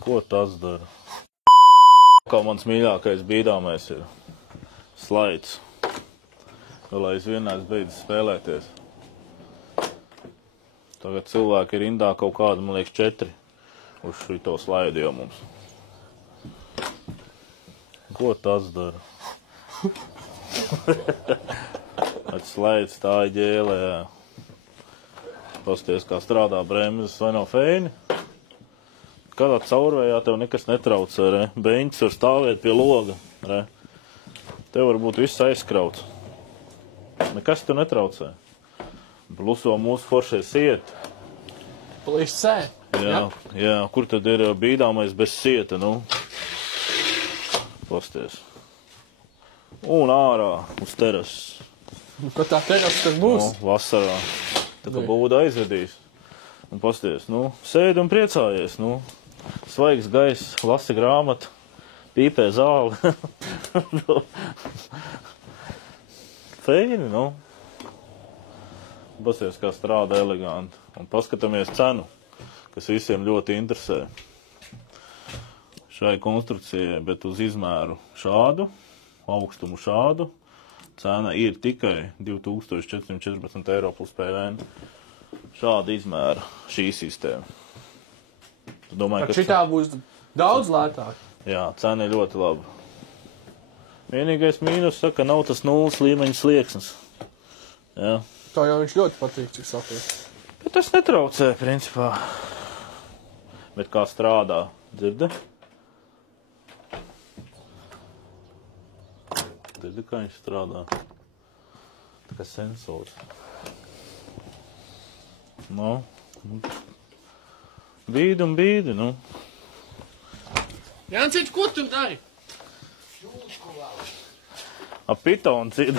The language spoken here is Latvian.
Ko tas dara? Kā mans mīļākais bīdāmais ir slaids. Lai es vienās beidzas spēlēties. Tagad cilvēki ir rindā kaut kādu, man liekas, 4 uz šito slaidu jau mums. Ko tas dara? Slaids tā ir ģēle, jā. Pasties, kā strādā bremzes, vai nav feini? Kādā caurvējā tev nekas netraucē, re? Beņķis var stāvēt pie loga, re? Tev var būt viss aizkrauts. Nekas tev netraucē. Pluso mūsu foršie sieti. Plīši sē. Jā, kur tad ir bīdāmais bez sieta, nu? Pasties. Un ārā uz terases. Ko tā terases tad būs? Nu, vasarā. Tā kā būda aizvedīs. Un pasties, nu, sēdi un priecājies, nu. Svaigs gaiss, lasi grāmatu, pīpē zāli. Feini, nu. Pasties, kā strādā eleganti. Un paskatāmies cenu, kas visiem ļoti interesē. Šai konstrukcijai, bet uz izmēru šādu, augstumu šādu, cena ir tikai 2414 eiro plus PVN. Šāda izmēra šī sistēma. Domāju, ka šitā būs daudz lētāk. Jā, cena ir ļoti laba. Vienīgais mīnus saka, nav tas 0 līmeņa slieksnis. Jā. Tā jau viņš ļoti patīk, cik saprot. Bet tas netraucē, principā. Bet kā strādā, dzirdi? Dzirdi, kā viņš strādā? Tā kā sensors. Nu, bīdi un bīdi, nu. Jānciņš, ko tu dari? Ap pitons ir.